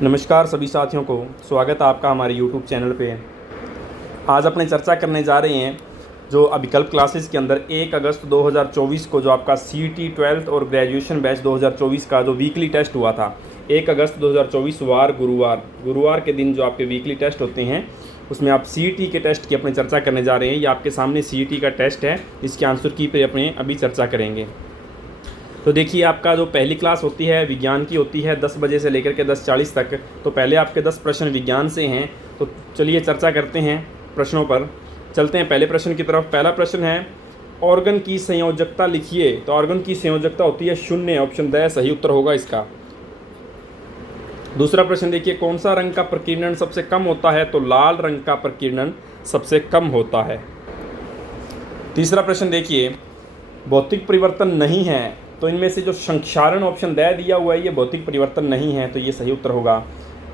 नमस्कार सभी साथियों को, स्वागत है आपका हमारे YouTube चैनल पे। आज अपने चर्चा करने जा रहे हैं जो विकल्प क्लासेस के अंदर 1 अगस्त 2024 को जो आपका CET 12th और ग्रेजुएशन बैच 2024 का जो वीकली टेस्ट हुआ था, 1 अगस्त 2024 गुरुवार के दिन जो आपके वीकली टेस्ट होते हैं उसमें आप CET के टेस्ट की अपनी चर्चा करने जा रहे हैं। ये आपके सामने CET का टेस्ट है, इसके आंसर की पे अपने अभी चर्चा करेंगे। तो देखिए, आपका जो पहली क्लास होती है विज्ञान की होती है 10 बजे से लेकर के 10:40 तक। तो पहले आपके 10 प्रश्न विज्ञान से हैं, तो चलिए चर्चा करते हैं प्रश्नों पर। चलते हैं पहले प्रश्न की तरफ। पहला प्रश्न है, ऑर्गन की संयोजकता लिखिए। तो ऑर्गन की संयोजकता होती है 0, ऑप्शन द सही उत्तर होगा इसका। दूसरा प्रश्न देखिए, कौन सा रंग का प्रकीर्णन सबसे कम होता है? तो लाल रंग का प्रकीर्णन सबसे कम होता है। तीसरा प्रश्न देखिए, भौतिक परिवर्तन नहीं है, तो इनमें से जो संक्षारण ऑप्शन दे दिया हुआ है ये भौतिक परिवर्तन नहीं है, तो ये सही उत्तर होगा।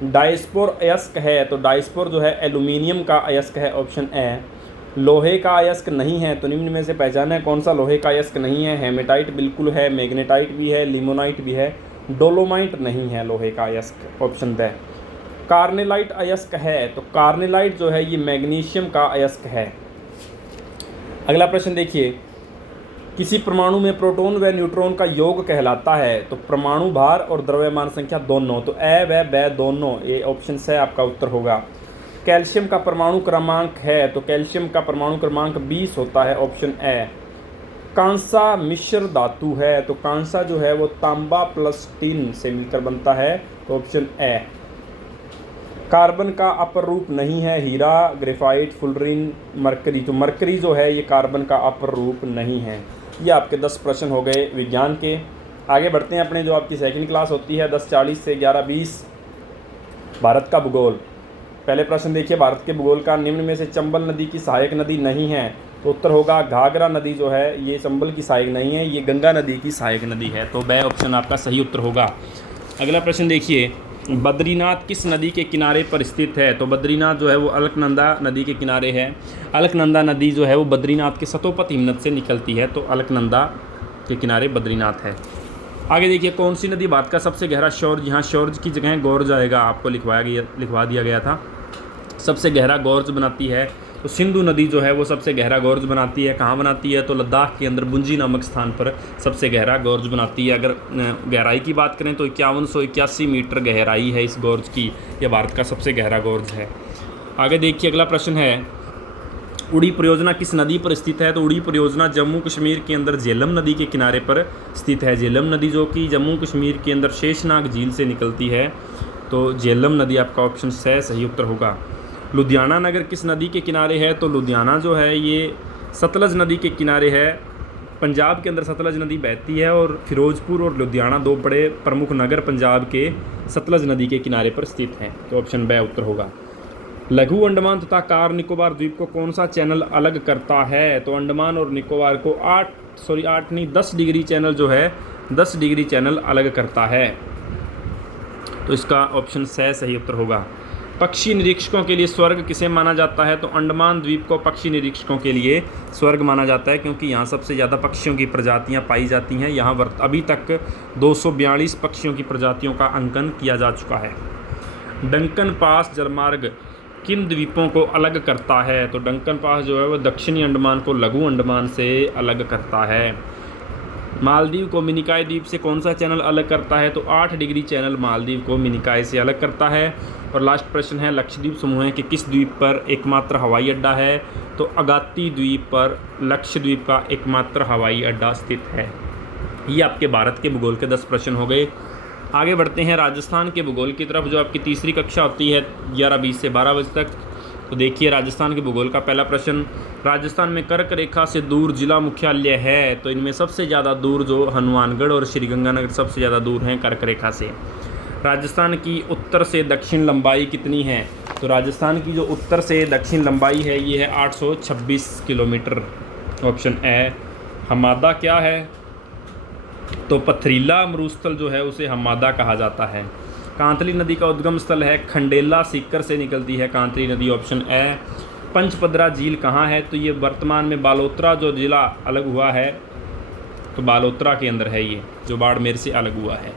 डायस्पोर अयस्क है, तो डायस्पोर जो है एल्यूमिनियम का अयस्क है, ऑप्शन ए। लोहे का अयस्क नहीं है, तो निम्न में से पहचाना है कौन सा लोहे का अयस्क नहीं है? हेमेटाइट बिल्कुल है, मैग्नेटाइट भी है, लिमोनाइट भी है, डोलोमाइट नहीं है लोहे का अयस्क, ऑप्शन द। कार्नेलाइट अयस्क है, तो कार्नेलाइट जो है ये मैग्नीशियम का अयस्क है। अगला प्रश्न देखिए, किसी परमाणु में प्रोटॉन व न्यूट्रॉन का योग कहलाता है? तो परमाणु भार और द्रव्यमान संख्या दोनों, तो ए व ब दोनों, ये ऑप्शन से आपका उत्तर होगा। कैल्शियम का परमाणु क्रमांक है, तो कैल्शियम का परमाणु क्रमांक 20 होता है, ऑप्शन ए। कांसा मिश्र धातु है, तो कांसा जो है वो तांबा प्लस टिन से मिलकर बनता है, तो ऑप्शन ए। कार्बन का अपर रूप नहीं है, हीरा, ग्रेफाइट, फुलरिन, मरकरी। तो मरकरी जो है ये कार्बन का अपर रूप नहीं है। ये आपके 10 प्रश्न हो गए विज्ञान के। आगे बढ़ते हैं अपने जो आपकी सेकंड क्लास होती है 10:40 से 11:20, भारत का भूगोल। पहले प्रश्न देखिए, भारत के भूगोल का निम्न में से चंबल नदी की सहायक नदी नहीं है? तो उत्तर होगा घाघरा नदी जो है ये चंबल की सहायक नहीं है, ये गंगा नदी की सहायक नदी है, तो ब ऑप्शन आपका सही उत्तर होगा। अगला प्रश्न देखिए, बद्रीनाथ किस नदी के किनारे पर स्थित है? तो बद्रीनाथ जो है वो अलकनंदा नदी के किनारे है। अलकनंदा नदी जो है वो बद्रीनाथ के सतोपत हिमनद से निकलती है, तो अलकनंदा के किनारे बद्रीनाथ है। आगे देखिए, कौन सी नदी भारत का सबसे गहरा शौर्ज, यहाँ शौर्ज की जगह गौर्ज आएगा, आपको लिखवा दिया गया था, सबसे गहरा गौर्ज बनाती है। तो सिंधु नदी जो है वो सबसे गहरा गौर्ज बनाती है। कहाँ बनाती है? तो लद्दाख के अंदर बुंजी नामक स्थान पर सबसे गहरा गौर्ज बनाती है। अगर गहराई की बात करें तो 5181 मीटर गहराई है इस गौर्ज की। यह भारत का सबसे गहरा गौर्ज है। आगे देखिए, अगला प्रश्न है, उड़ी परियोजना किस नदी पर स्थित है? तो उड़ी परियोजना जम्मू कश्मीर के अंदर झेलम नदी के किनारे पर स्थित है। झेलम नदी जो कि जम्मू कश्मीर के अंदर शेषनाग झील से निकलती है, तो झेलम नदी आपका ऑप्शन से सही उत्तर होगा। लुधियाना नगर किस नदी के किनारे है? तो लुधियाना जो है ये सतलज नदी के किनारे है। पंजाब के अंदर सतलज नदी बहती है और फिरोजपुर और लुधियाना दो बड़े प्रमुख नगर पंजाब के सतलज नदी के किनारे पर स्थित हैं, तो ऑप्शन ब उत्तर होगा। लघु अंडमान तथा कार निकोबार द्वीप को कौन सा चैनल अलग करता है? तो अंडमान और निकोबार को 10 डिग्री चैनल जो है 10 डिग्री चैनल अलग करता है, तो इसका ऑप्शन से सही उत्तर होगा। पक्षी निरीक्षकों के लिए स्वर्ग किसे माना जाता है? तो अंडमान द्वीप को पक्षी निरीक्षकों के लिए स्वर्ग माना जाता है, क्योंकि यहाँ सबसे ज़्यादा पक्षियों की प्रजातियाँ पाई जाती हैं। यहाँ अभी तक 242 पक्षियों की प्रजातियों का अंकन किया जा चुका है। डंकन पास जलमार्ग किन द्वीपों को अलग करता है? तो डंकन पास जो है वो दक्षिणी अंडमान को लघु अंडमान से अलग करता है। मालदीव को मिनिकॉय द्वीप से कौन सा चैनल अलग करता है? तो 8 डिग्री चैनल मालदीव को मिनिकॉय से अलग करता है। और लास्ट प्रश्न है, लक्षद्वीप समूह के किस द्वीप पर एकमात्र हवाई अड्डा है? तो अगाती द्वीप पर लक्षद्वीप का एकमात्र हवाई अड्डा स्थित है। ये आपके भारत के भूगोल के 10 प्रश्न हो गए। आगे बढ़ते हैं राजस्थान के भूगोल की तरफ, जो आपकी तीसरी कक्षा होती है 11:20 से 12 बजे तक। तो देखिए, राजस्थान के भूगोल का पहला प्रश्न, राजस्थान में कर्क रेखा से दूर जिला मुख्यालय है? तो इनमें सबसे ज़्यादा दूर जो हनुमानगढ़ और श्रीगंगानगर सबसे ज़्यादा दूर हैं कर्क रेखा से। राजस्थान की उत्तर से दक्षिण लंबाई कितनी है? तो राजस्थान की जो उत्तर से दक्षिण लंबाई है ये है 826 किलोमीटर, ऑप्शन ए। हमादा क्या है? तो पथरीला मरुस्थल जो है उसे हमादा कहा जाता है। कांतली नदी का उद्गम स्थल है खंडेला सीकर से निकलती है कांतली नदी, ऑप्शन ए। पंचपदरा झील कहाँ है? तो ये वर्तमान में बालोतरा जो जिला अलग हुआ है, तो बालोतरा के अंदर है ये, जो बाड़मेर से अलग हुआ है।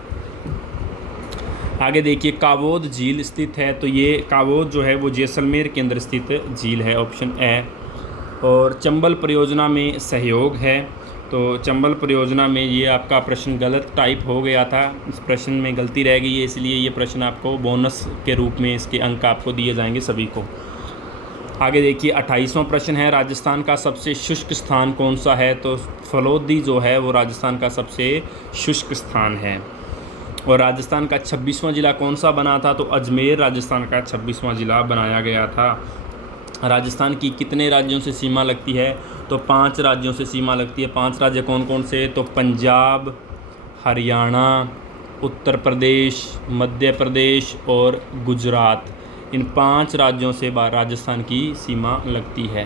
आगे देखिए कावोद झील स्थित है, तो ये कावोद जो है वो जैसलमेर के अंदर स्थित झील है, ऑप्शन ए। और चंबल परियोजना में सहयोग है, तो चंबल परियोजना में ये आपका प्रश्न गलत टाइप हो गया था, इस प्रश्न में गलती रह गई है, इसलिए ये प्रश्न आपको बोनस के रूप में इसके अंक आपको दिए जाएंगे सभी को। आगे देखिए 28वां प्रश्न है, राजस्थान का सबसे शुष्क स्थान कौन सा है? तो फलोदी जो है वो राजस्थान का सबसे शुष्क स्थान है। और राजस्थान का 26वां ज़िला कौन सा बना था? तो अजमेर राजस्थान का 26वां ज़िला बनाया गया था। राजस्थान की कितने राज्यों से सीमा लगती है? तो 5 राज्यों से सीमा लगती है। 5 राज्य कौन कौन से? तो पंजाब, हरियाणा, उत्तर प्रदेश, मध्य प्रदेश और गुजरात। इन 5 राज्यों से राजस्थान की सीमा लगती है।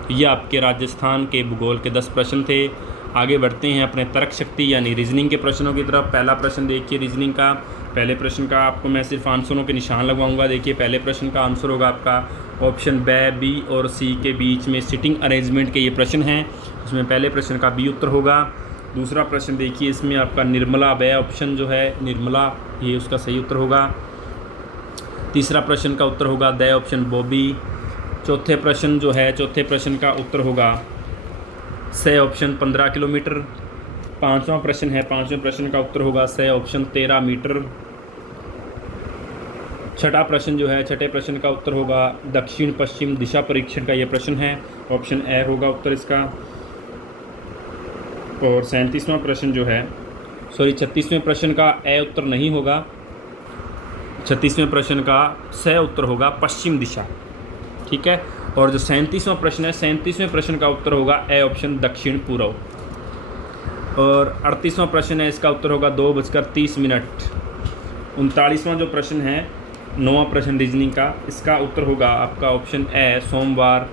तो ये आपके राजस्थान के भूगोल के 10 प्रश्न थे। आगे बढ़ते हैं अपने तर्क शक्ति यानी रीजनिंग के प्रश्नों की तरफ। पहला प्रश्न देखिए रीजनिंग का। पहले प्रश्न का आपको मैं सिर्फ आंसरों के निशान लगवाऊंगा। देखिए पहले प्रश्न का आंसर होगा आपका ऑप्शन बी और सी के बीच में सिटिंग अरेंजमेंट के ये प्रश्न हैं, उसमें पहले प्रश्न का बी उत्तर होगा। दूसरा प्रश्न देखिए इसमें आपका निर्मला ब ऑप्शन जो है निर्मला, ये उसका सही उत्तर होगा। तीसरा प्रश्न का उत्तर होगा द ऑप्शन बॉबी। चौथे प्रश्न जो है चौथे प्रश्न का उत्तर होगा स ऑप्शन 15 किलोमीटर। पांचवा प्रश्न है पांचवें प्रश्न का उत्तर होगा स ऑप्शन 13 मीटर। छठा प्रश्न जो है छठे प्रश्न का उत्तर होगा दक्षिण पश्चिम दिशा परीक्षण का ये प्रश्न है, ऑप्शन ए होगा उत्तर इसका। और 37वां प्रश्न जो है 36वें प्रश्न का ए उत्तर नहीं होगा, 36वें प्रश्न का स उत्तर होगा पश्चिम दिशा, ठीक है। और जो 37वां प्रश्न है 37वें प्रश्न का उत्तर होगा ए ऑप्शन दक्षिण पूर्व। और 38वां प्रश्न है इसका उत्तर होगा 2:30। 39वां जो प्रश्न है 9वां प्रश्न रीजनिंग का, इसका उत्तर होगा आपका ऑप्शन ए सोमवार।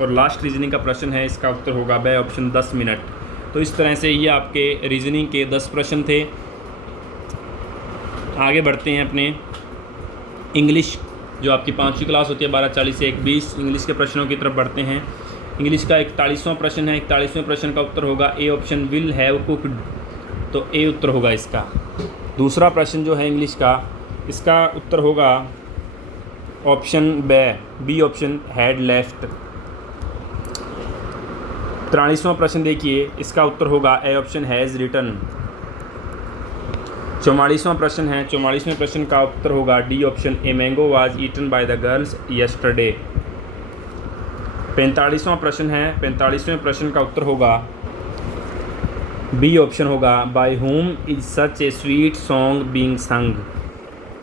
और लास्ट रीजनिंग का प्रश्न है इसका उत्तर होगा ब ऑप्शन 10 मिनट। तो इस तरह से ये आपके रीजनिंग के 10 प्रश्न थे। आगे बढ़ते हैं अपने इंग्लिश जो आपकी 5वीं क्लास होती है 12:40 से 1:20 इंग्लिश के प्रश्नों की तरफ बढ़ते हैं। इंग्लिश का 41वां प्रश्न है। 41वें प्रश्न का उत्तर होगा A option will have cooked, तो ए उत्तर होगा इसका। दूसरा प्रश्न जो है इंग्लिश का इसका उत्तर होगा option B option had left. 43वां प्रश्न देखिए इसका उत्तर होगा ए ऑप्शन हैज़ रिटन। 44वां प्रश्न है 44वें प्रश्न का उत्तर होगा D option a mango was eaten by the girls yesterday. 45वां प्रश्न है 45वें प्रश्न का उत्तर होगा बी ऑप्शन होगा by home is such a sweet song being sung,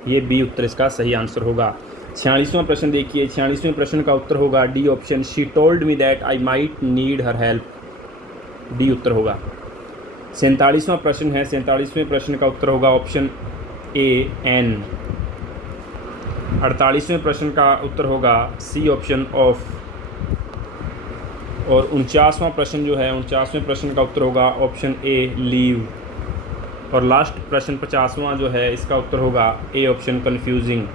ये बी उत्तर इसका सही आंसर होगा। 46वां प्रश्न देखिए 46वें प्रश्न का उत्तर होगा D option she told me that I might need her help, D उत्तर होगा। 47वां प्रश्न है 47वें प्रश्न का उत्तर होगा ऑप्शन ए एन। 48वें प्रश्न का उत्तर होगा सी ऑप्शन ऑफ। और 49वां प्रश्न जो है 49वें प्रश्न का उत्तर होगा ऑप्शन ए लीव। और लास्ट प्रश्न 50वां जो है इसका उत्तर होगा ए ऑप्शन कन्फ्यूजिंग।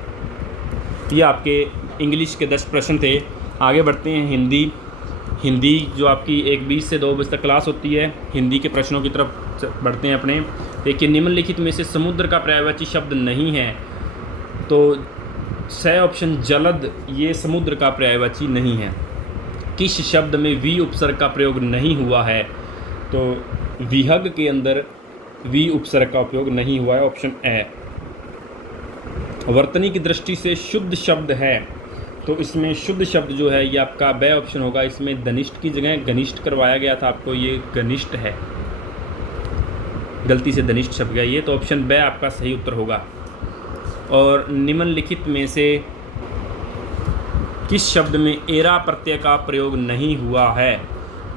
ये आपके इंग्लिश के 10 प्रश्न थे। आगे बढ़ते हैं हिंदी जो आपकी 1:20 से 2 बजे तक क्लास होती है। हिंदी के प्रश्नों की तरफ बढ़ते हैं अपने। देखिए निम्नलिखित में से समुद्र का पर्यायवाची शब्द नहीं है, तो स ऑप्शन जलद ये समुद्र का पर्यायवाची नहीं है। किस शब्द में वी उपसर्ग का प्रयोग नहीं हुआ है? तो विहग के अंदर वी उपसर्ग का उपयोग नहीं हुआ है, ऑप्शन ए। वर्तनी की दृष्टि से शुद्ध शब्द है, तो इसमें शुद्ध शब्द जो है ये आपका ब ऑप्शन होगा। इसमें धनिष्ठ की जगह घनिष्ठ करवाया गया था आपको, ये घनिष्ठ है, गलती से धनिष्ठ छप गया ये, तो ऑप्शन ब आपका सही उत्तर होगा। और निम्नलिखित में से किस शब्द में एरा प्रत्यय का प्रयोग नहीं हुआ है?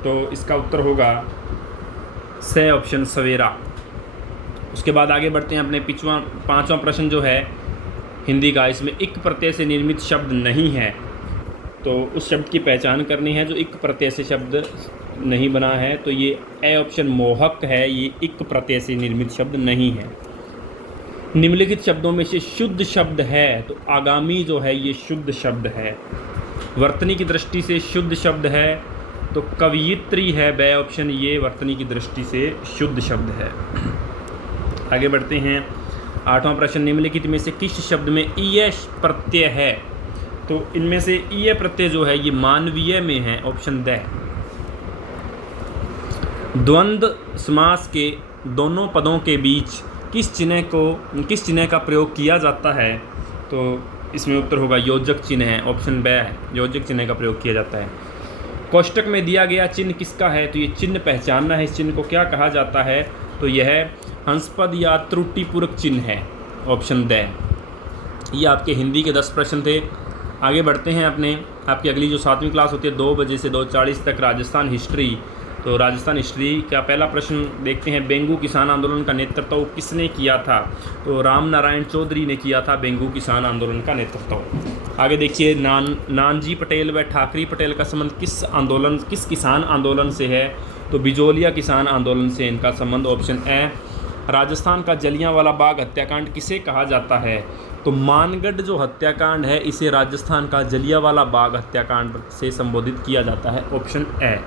तो इसका उत्तर होगा स ऑप्शन सवेरा। उसके बाद आगे बढ़ते हैं अपने 5वां प्रश्न जो है हिंदी का, इसमें इक प्रत्यय से निर्मित शब्द नहीं है, तो उस शब्द की पहचान करनी है जो इक प्रत्यय से शब्द नहीं बना है। तो ये ए ऑप्शन मोहक है, ये इक प्रत्यय से निर्मित शब्द नहीं है। निम्नलिखित शब्दों में से शुद्ध शब्द है, तो आगामी जो है ये शुद्ध शब्द है। वर्तनी की दृष्टि से शुद्ध शब्द है, तो कवियत्री है ब ऑप्शन, ये वर्तनी की दृष्टि से शुद्ध शब्द है। आगे बढ़ते हैं 8वां प्रश्न, निम्नलिखित में से किस शब्द में ईय प्रत्यय है? तो इनमें से ईय प्रत्यय जो है ये मानवीय में है, ऑप्शन द। द्वंद्व समास के दोनों पदों के बीच किस चिन्ह का प्रयोग किया जाता है? तो इसमें उत्तर होगा योजक चिन्ह है, ऑप्शन ब है, योजक चिन्ह का प्रयोग किया जाता है। कोष्टक में दिया गया चिन्ह किसका है? तो ये चिन्ह पहचानना है, इस चिन्ह को क्या कहा जाता है? तो यह हंसपद या त्रुटिपूरक चिन्ह है, ऑप्शन द। ये आपके हिंदी के 10 प्रश्न थे। आगे बढ़ते हैं आपकी अगली जो 7वीं क्लास होती है 2 बजे से 2:40 तक राजस्थान हिस्ट्री। तो राजस्थान हिस्ट्री का पहला प्रश्न देखते हैं, बेंगू किसान आंदोलन का नेतृत्व किसने किया था? तो राम नारायण चौधरी ने किया था बेंगू किसान आंदोलन का नेतृत्व। आगे देखिए, नानजी पटेल व ठाकरी पटेल का संबंध किस किसान आंदोलन से है? तो बिजोलिया किसान आंदोलन से इनका संबंध, ऑप्शन ए। राजस्थान का जलियांवाला बाग हत्याकांड किसे कहा जाता है? तो मानगढ़ जो हत्याकांड है इसे राजस्थान का जलियांवाला बाग हत्याकांड से संबोधित किया जाता है, ऑप्शन ए।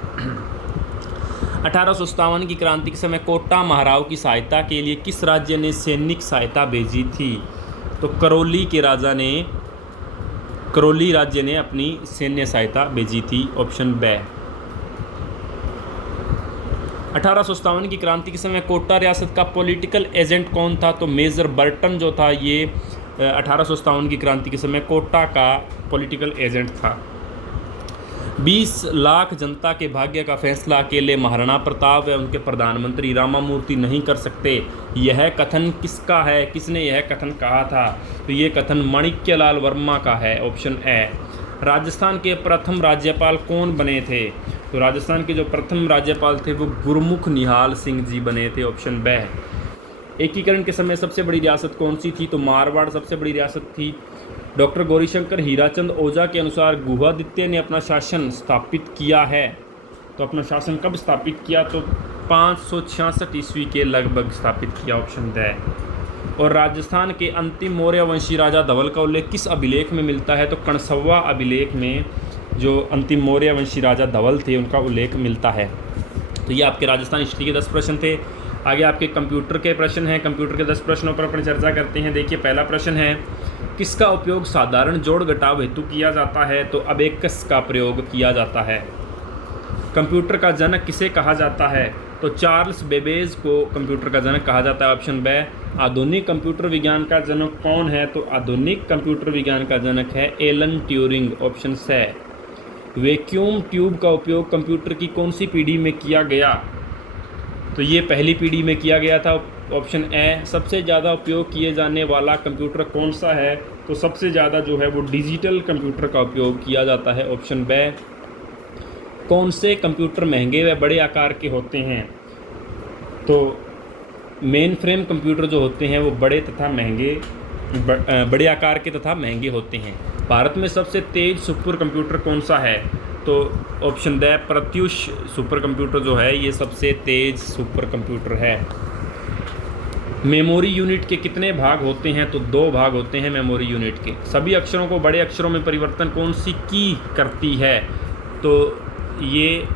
1857 की क्रांति के समय कोटा महाराव की सहायता के लिए किस राज्य ने सैनिक सहायता भेजी थी? तो करौली राज्य ने अपनी सैन्य सहायता भेजी थी, ऑप्शन ब। 1857 की क्रांति के समय कोटा रियासत का पॉलिटिकल एजेंट कौन था? तो मेजर बर्टन जो था ये 1857 की क्रांति के समय कोटा का पॉलिटिकल एजेंट था। 20 लाख जनता के भाग्य का फैसला अकेले महाराणा प्रताप व उनके प्रधानमंत्री रामामूर्ति नहीं कर सकते, यह कथन किसका है? किसने यह कथन कहा था? तो ये कथन माणिक्यलाल वर्मा का है, ऑप्शन ए। राजस्थान के प्रथम राज्यपाल कौन बने थे? तो राजस्थान के जो प्रथम राज्यपाल थे वो गुरमुख निहाल सिंह जी बने थे, ऑप्शन ब। एकीकरण के समय सबसे बड़ी रियासत कौन सी थी? तो मारवाड़ सबसे बड़ी रियासत थी। डॉक्टर गौरीशंकर हीराचंद ओझा के अनुसार गुहादित्य ने अपना शासन स्थापित किया है। तो अपना शासन कब स्थापित किया? तो 566 ईस्वी के लगभग स्थापित किया, ऑप्शन द। और राजस्थान के अंतिम मौर्य वंशी राजा धवल का उल्लेख किस अभिलेख में मिलता है? तो कणसव्वा अभिलेख में जो अंतिम मौर्य वंशी राजा धवल थे उनका उल्लेख मिलता है। तो ये आपके राजस्थान हिस्ट्री के 10 प्रश्न थे। आगे आपके कंप्यूटर के प्रश्न हैं। कंप्यूटर के 10 प्रश्नों पर अपनी चर्चा करते हैं। देखिए, पहला प्रश्न है, किसका उपयोग साधारण जोड़ घटाव हेतु किया जाता है? तो अबेकस का प्रयोग किया जाता है। कंप्यूटर का जनक किसे कहा जाता है? तो चार्ल्स बेबेज को कंप्यूटर का जनक कहा जाता है, ऑप्शन ब। आधुनिक कंप्यूटर विज्ञान का जनक कौन है? तो आधुनिक कंप्यूटर विज्ञान का जनक है एलन ट्यूरिंग, ऑप्शन स। वैक्यूम ट्यूब का उपयोग कंप्यूटर की कौन सी पीढ़ी में किया गया? तो ये पहली पीढ़ी में किया गया था, ऑप्शन ए। सबसे ज़्यादा उपयोग किए जाने वाला कंप्यूटर कौन सा है? तो सबसे ज़्यादा जो है वो डिजिटल कंप्यूटर का उपयोग किया जाता है, ऑप्शन ब। कौन से कंप्यूटर महंगे व बड़े आकार के होते हैं? तो मेन फ्रेम कंप्यूटर जो होते हैं वो बड़े आकार के तथा महंगे होते हैं। भारत में सबसे तेज़ सुपर कंप्यूटर कौन सा है? तो option the, Pratyush super computer जो है ये सबसे तेज़ सुपर कंप्यूटर है। मेमोरी यूनिट के कितने भाग होते हैं? तो 2 भाग होते हैं मेमोरी यूनिट के। सभी अक्षरों को बड़े अक्षरों में परिवर्तन कौन सी की करती है? तो ये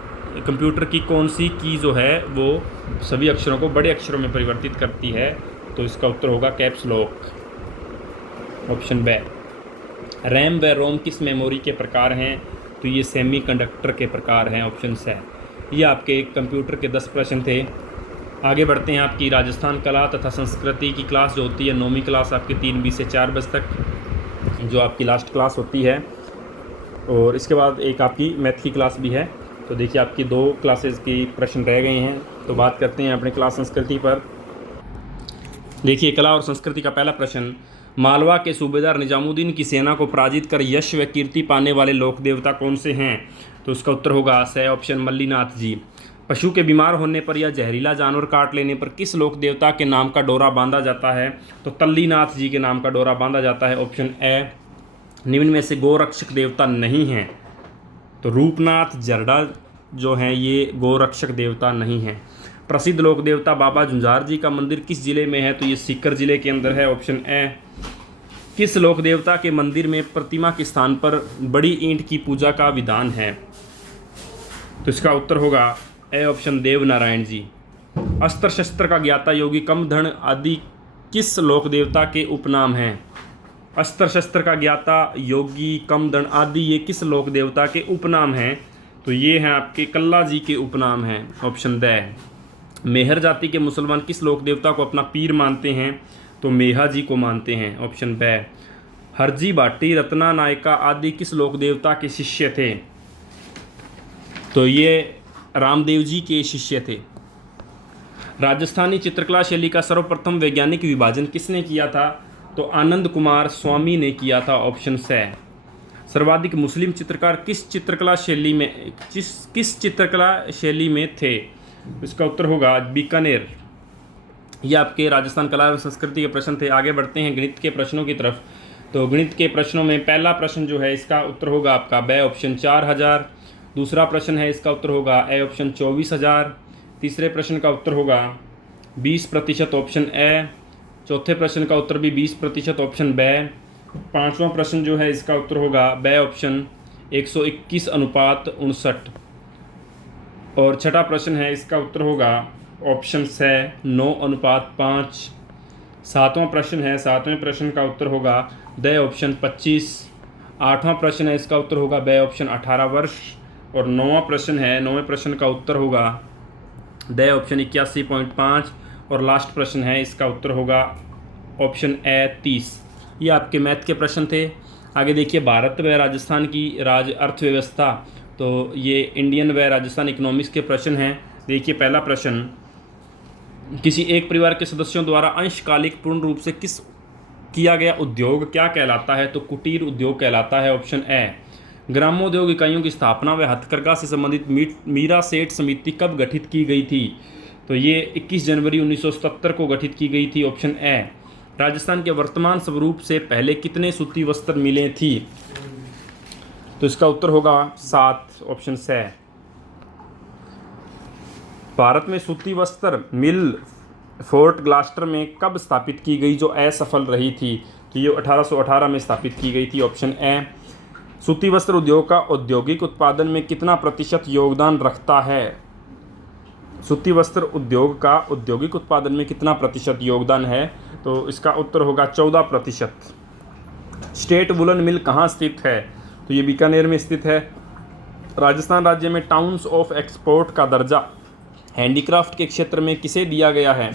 कंप्यूटर की कौन सी की जो है वो सभी अक्षरों को बड़े अक्षरों में परिवर्तित करती है? तो इसका उत्तर होगा कैप्स लॉक, ऑप्शन ब। रैम व रोम किस मेमोरी के प्रकार हैं? तो ये सेमीकंडक्टर के प्रकार हैं, ऑप्शन स। ये आपके कंप्यूटर के 10 प्रश्न थे। आगे बढ़ते हैं आपकी राजस्थान कला तथा संस्कृति की क्लास जो होती है 9वीं क्लास आपकी 3 से 4 बजे तक जो आपकी लास्ट क्लास होती है। और इसके बाद एक आपकी मैथ की क्लास भी है। तो देखिए, आपकी 2 क्लासेस की प्रश्न रह गए हैं। तो बात करते हैं अपने क्लास संस्कृति पर। देखिए, कला और संस्कृति का पहला प्रश्न, मालवा के सूबेदार निजामुद्दीन की सेना को पराजित कर यश व कीर्ति पाने वाले लोक देवता कौन से हैं? तो उसका उत्तर होगा स, ऑप्शन मल्लीनाथ जी। पशु के बीमार होने पर या जहरीला जानवर काट लेने पर किस लोक देवता के नाम का डोरा बांधा जाता है? तो तल्लीनाथ जी के नाम का डोरा बांधा जाता है, ऑप्शन ए। निम्न में से गोरक्षक देवता नहीं हैं? तो रूपनाथ जरडा जो हैं ये गोरक्षक देवता नहीं हैं। प्रसिद्ध लोक देवता बाबा झुंझार जी का मंदिर किस जिले में है? तो ये सीकर जिले के अंदर है, ऑप्शन ए। किस लोक देवता के मंदिर में प्रतिमा के स्थान पर बड़ी ईंट की पूजा का विधान है? तो इसका उत्तर होगा ए, ऑप्शन देव नारायण जी। अस्त्र शस्त्र का ज्ञाता योगी कम धन आदि किस लोक देवता के उपनाम हैं? अस्त्र शस्त्र का ज्ञाता, योगी, कमदण आदि ये किस लोक देवता के उपनाम हैं? तो ये हैं आपके कल्ला जी के उपनाम हैं, ऑप्शन द। मेहर जाति के मुसलमान किस लोक देवता को अपना पीर मानते हैं? तो मेहा जी को मानते हैं, ऑप्शन ब। हरजी भाटी, रत्ना नायका आदि किस लोक देवता के शिष्य थे? तो ये रामदेव जी के शिष्य थे। राजस्थानी चित्रकला शैली का सर्वप्रथम वैज्ञानिक विभाजन किसने किया था? तो आनंद कुमार स्वामी ने किया था, ऑप्शन स। सर्वाधिक मुस्लिम चित्रकार किस चित्रकला शैली में थे? इसका उत्तर होगा बीकानेर। ये आपके राजस्थान कला एवं संस्कृति के प्रश्न थे। आगे बढ़ते हैं गणित के प्रश्नों की तरफ। तो गणित के प्रश्नों में पहला प्रश्न जो है इसका उत्तर होगा आपका ब, ऑप्शन 4000। दूसरा प्रश्न है इसका उत्तर होगा ए, ऑप्शन 24,000। तीसरे प्रश्न का उत्तर होगा 20%, ऑप्शन ए। चौथे प्रश्न का उत्तर भी 20%, ऑप्शन ब। पांचवा प्रश्न जो है इसका उत्तर होगा ब, ऑप्शन 121:59। और छठा प्रश्न है इसका उत्तर होगा ऑप्शन स 9:5। सातवां प्रश्न है, सातवें प्रश्न का उत्तर होगा द, ऑप्शन 25। आठवां प्रश्न है इसका उत्तर होगा ब, ऑप्शन 18 वर्ष। और नौवां प्रश्न है, नौवें प्रश्न का उत्तर होगा द, ऑप्शन 81.5। और लास्ट प्रश्न है इसका उत्तर होगा ऑप्शन ए 30। ये आपके मैथ के प्रश्न थे। आगे देखिए भारत व राजस्थान की राज्य अर्थव्यवस्था, तो ये इंडियन व राजस्थान इकोनॉमिक्स के प्रश्न हैं। देखिए पहला प्रश्न, किसी एक परिवार के सदस्यों द्वारा अंशकालिक पूर्ण रूप से किया गया उद्योग क्या कहलाता है? तो कुटीर उद्योग कहलाता है, ऑप्शन ए। ग्रामोद्योग इकाइयों की स्थापना व हथकरघा से संबंधित मीरा सेठ समिति कब गठित की गई थी? तो ये 21 जनवरी 1977 को गठित की गई थी, ऑप्शन ए। राजस्थान के वर्तमान स्वरूप से पहले कितने सूती वस्त्र मिलें थी? तो इसका उत्तर होगा 7, ऑप्शन स। भारत में सूती वस्त्र मिल फोर्ट ग्लास्टर में कब स्थापित की गई जो असफल रही थी? तो ये 1818 में स्थापित की गई थी, ऑप्शन ए। सूती वस्त्र उद्योग का औद्योगिक उत्पादन में कितना प्रतिशत योगदान रखता है? सूती वस्त्र उद्योग का औद्योगिक उत्पादन में कितना प्रतिशत योगदान है? तो इसका उत्तर होगा 14%। स्टेट वुलन मिल कहाँ स्थित है? तो ये बीकानेर में स्थित है। राजस्थान राज्य में टाउन्स ऑफ एक्सपोर्ट का दर्जा हैंडीक्राफ्ट के क्षेत्र में किसे दिया गया है?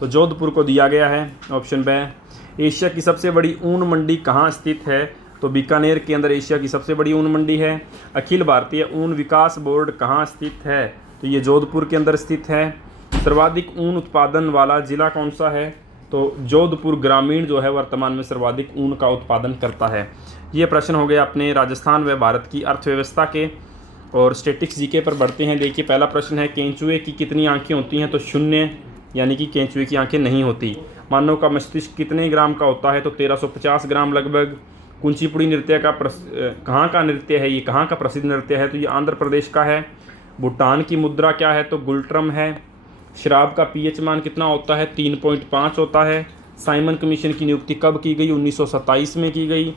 तो जोधपुर को दिया गया है, ऑप्शन ब। एशिया की सबसे बड़ी ऊन मंडी कहाँ स्थित है? तो बीकानेर के अंदर एशिया की सबसे बड़ी ऊन मंडी है। अखिल भारतीय ऊन विकास बोर्ड कहाँ स्थित है? तो ये जोधपुर के अंदर स्थित है। सर्वाधिक ऊन उत्पादन वाला जिला कौन सा है? तो जोधपुर ग्रामीण जो है वर्तमान में सर्वाधिक ऊन का उत्पादन करता है। ये प्रश्न हो गए अपने राजस्थान व भारत की अर्थव्यवस्था के। और स्टैटिक्स जीके पर बढ़ते हैं। देखिए पहला प्रश्न है, केंचुए की कितनी आंखें होती हैं? तो 0, यानी कि केंचुए की आंखें नहीं होती। मानव का मस्तिष्क कितने ग्राम का होता है? तो 1350 ग्राम लगभग। कुचिपुड़ी नृत्य का कहाँ का नृत्य है? ये कहाँ का प्रसिद्ध नृत्य है? तो ये आंध्र प्रदेश का है। भूटान की मुद्रा क्या है? तो गुलट्रम है। शराब का पीएच मान कितना होता है? 3.5 होता है। साइमन कमीशन की नियुक्ति कब की गई? 1927 में की गई।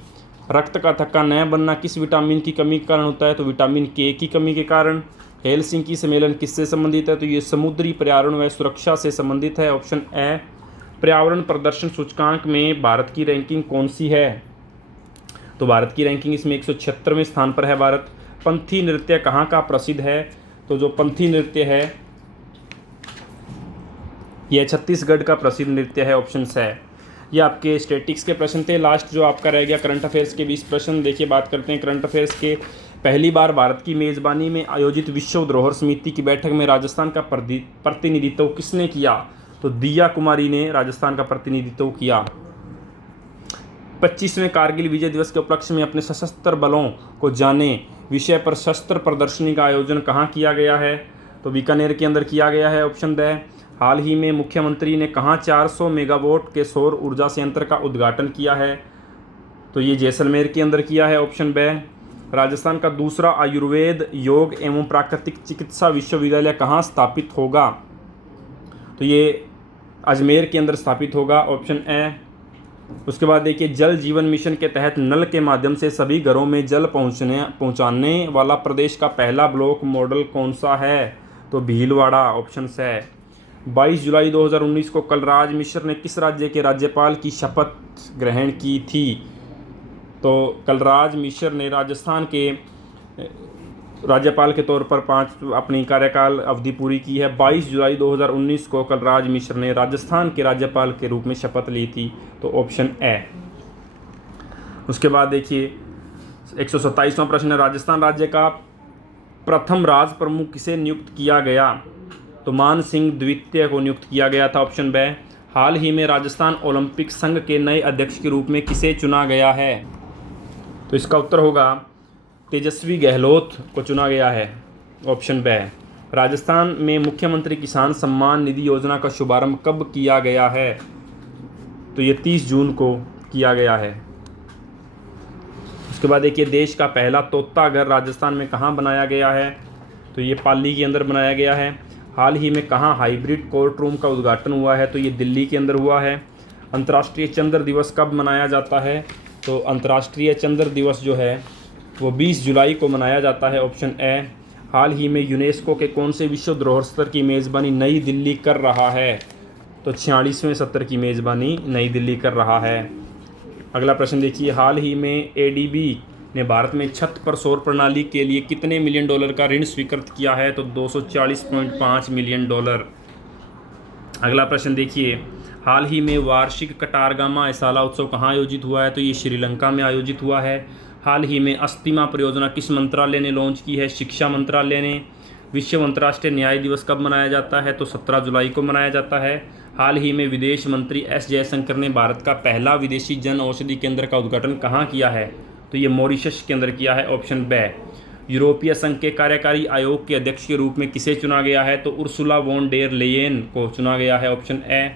रक्त का थक्का न बनना किस विटामिन की कमी के कारण होता है? तो विटामिन के की कमी के कारण। हेलसिंकी सम्मेलन किससे संबंधित है? तो ये समुद्री पर्यावरण व सुरक्षा से संबंधित है, ऑप्शन ए। पर्यावरण प्रदर्शन सूचकांक में भारत की रैंकिंग कौन सी है? तो भारत की रैंकिंग इसमें 176वें स्थान पर है भारत। पंथी नृत्य कहाँ का प्रसिद्ध है? तो जो पंथी नृत्य है यह छत्तीसगढ़ का प्रसिद्ध नृत्य है, ऑप्शन है। ये आपके स्टैटिक्स के प्रश्न थे। लास्ट जो आपका रह गया करंट अफेयर्स के 20 प्रश्न। देखिए बात करते हैं करंट अफेयर्स के। पहली बार भारत की मेज़बानी में आयोजित विश्व धरोहर समिति की बैठक में राजस्थान का प्रतिनिधित्व किसने किया? तो दिया कुमारी ने राजस्थान का प्रतिनिधित्व किया। 25वें कारगिल विजय दिवस के उपलक्ष्य में अपने सशस्त्र बलों को जाने विषय पर शस्त्र प्रदर्शनी का आयोजन कहाँ किया गया है? तो बीकानेर के अंदर किया गया है, ऑप्शन द। हाल ही में मुख्यमंत्री ने कहाँ 400 मेगावाट के सौर ऊर्जा संयंत्र का उद्घाटन किया है? तो ये जैसलमेर के अंदर किया है, ऑप्शन ब। राजस्थान का दूसरा आयुर्वेद योग एवं प्राकृतिक चिकित्सा विश्वविद्यालय कहाँ स्थापित होगा? तो ये अजमेर के अंदर स्थापित होगा, ऑप्शन ए। उसके बाद देखिए जल जीवन मिशन के तहत नल के माध्यम से सभी घरों में जल पहुंचाने वाला प्रदेश का पहला ब्लॉक मॉडल कौन सा है? तो भीलवाड़ा, ऑप्शन है। 22 जुलाई 2019 को कलराज मिश्र ने किस राज्य के राज्यपाल की शपथ ग्रहण की थी? तो कलराज मिश्र ने राजस्थान के राज्यपाल के तौर पर अपनी कार्यकाल अवधि पूरी की है। 22 जुलाई 2019 को कलराज मिश्र ने राजस्थान के राज्यपाल के रूप में शपथ ली थी, तो ऑप्शन ए। उसके बाद देखिए 127वां प्रश्न है, राजस्थान राज्य का प्रथम राज प्रमुख किसे नियुक्त किया गया? तो मान सिंह द्वितीय को नियुक्त किया गया था, ऑप्शन बी। हाल ही में राजस्थान ओलंपिक संघ के नए अध्यक्ष के रूप में किसे चुना गया है? तो इसका उत्तर होगा तेजस्वी गहलोत को चुना गया है, ऑप्शन बी। राजस्थान में मुख्यमंत्री किसान सम्मान निधि योजना का शुभारंभ कब किया गया है? तो ये 30 जून को किया गया है। उसके बाद देखिए देश का पहला तोता घर राजस्थान में कहाँ बनाया गया है? तो ये पाली के अंदर बनाया गया है। हाल ही में कहाँ हाइब्रिड कोर्ट रूम का उद्घाटन हुआ है? तो ये दिल्ली के अंदर हुआ है। अंतर्राष्ट्रीय चंद्र दिवस कब मनाया जाता है? तो अंतर्राष्ट्रीय चंद्र दिवस जो है वो 20 जुलाई को मनाया जाता है, ऑप्शन ए। हाल ही में यूनेस्को के कौन से विश्व धरोहर स्तर की मेज़बानी नई दिल्ली कर रहा है? तो 46वें सत्र की मेज़बानी नई दिल्ली कर रहा है। अगला प्रश्न देखिए, हाल ही में एडीबी ने भारत में छत पर सौर प्रणाली के लिए कितने मिलियन डॉलर का ऋण स्वीकृत किया है? तो 240.5 मिलियन डॉलर। अगला प्रश्न देखिए, हाल ही में वार्षिक कटारगामा एसाला उत्सव कहाँ आयोजित हुआ है? तो ये श्रीलंका में आयोजित हुआ है। हाल ही में अस्तिमा परियोजना किस मंत्रालय ने लॉन्च की है? शिक्षा मंत्रालय ने। विश्व अंतर्राष्ट्रीय न्याय दिवस कब मनाया जाता है? तो 17 जुलाई को मनाया जाता है। हाल ही में विदेश मंत्री एस जयशंकर ने भारत का पहला विदेशी जन औषधि केंद्र का उद्घाटन कहाँ किया है? तो ये मॉरिशस के अंदर किया है, ऑप्शन बी। यूरोपीय संघ के कार्यकारी आयोग के अध्यक्ष के रूप में किसे चुना गया है? तो उर्सुला वॉन डेर लेयेन को चुना गया है, ऑप्शन ए।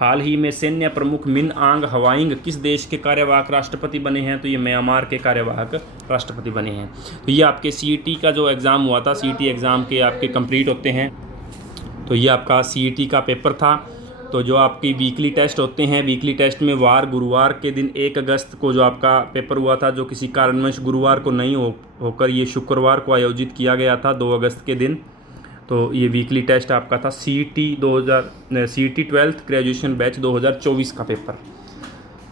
हाल ही में सैन्य प्रमुख मिन आंग हवाइंग किस देश के कार्यवाहक राष्ट्रपति बने हैं? तो ये म्यांमार के कार्यवाहक राष्ट्रपति बने हैं। तो ये आपके सीईटी का जो एग्ज़ाम हुआ था, सीईटी एग्ज़ाम के आपके कंप्लीट होते हैं। तो ये आपका सीईटी का पेपर था। तो जो आपकी वीकली टेस्ट होते हैं, वीकली टेस्ट में गुरुवार के दिन 1 अगस्त को जो आपका पेपर हुआ था, जो किसी कारणवश गुरुवार को नहीं होकर ये शुक्रवार को आयोजित किया गया था 2 अगस्त के दिन। तो ये वीकली टेस्ट आपका था सीईटी 12th ग्रेजुएशन बैच 2024 का पेपर।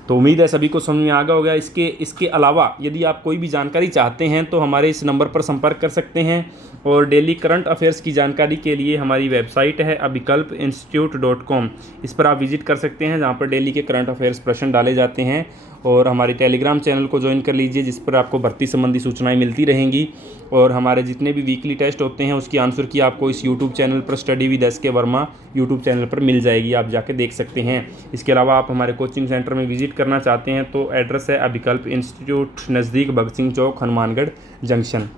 तो उम्मीद है सभी को समझ में आ गया होगा। इसके अलावा यदि आप कोई भी जानकारी चाहते हैं तो हमारे इस नंबर पर संपर्क कर सकते हैं। और डेली करंट अफेयर्स की जानकारी के लिए हमारी वेबसाइट है abikalpinstitute.com, इस पर आप विजिट कर सकते हैं, जहाँ पर डेली के करंट अफेयर्स प्रश्न डाले जाते हैं। और हमारी टेलीग्राम चैनल को ज्वाइन कर लीजिए, जिस पर आपको भर्ती संबंधी सूचनाएं मिलती रहेंगी। और हमारे जितने भी वीकली टेस्ट होते हैं उसकी आंसर की आपको इस यूट्यूब चैनल पर स्टडी विद एस के वर्मा यूट्यूब चैनल पर मिल जाएगी, आप जाके देख सकते हैं। इसके अलावा आप हमारे कोचिंग सेंटर में विजिट करना चाहते हैं तो एड्रेस है अभिकल्प इंस्टीट्यूट, नज़दीक भगत सिंह चौक, हनुमानगढ़ जंक्शन।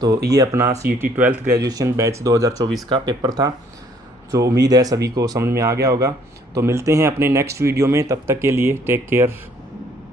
तो ये अपना सीईटी 12th ग्रेजुएशन बैच 2024 का पेपर था, जो उम्मीद है सभी को समझ में आ गया होगा। तो मिलते हैं अपने नेक्स्ट वीडियो में, तब तक के लिए टेक केयर।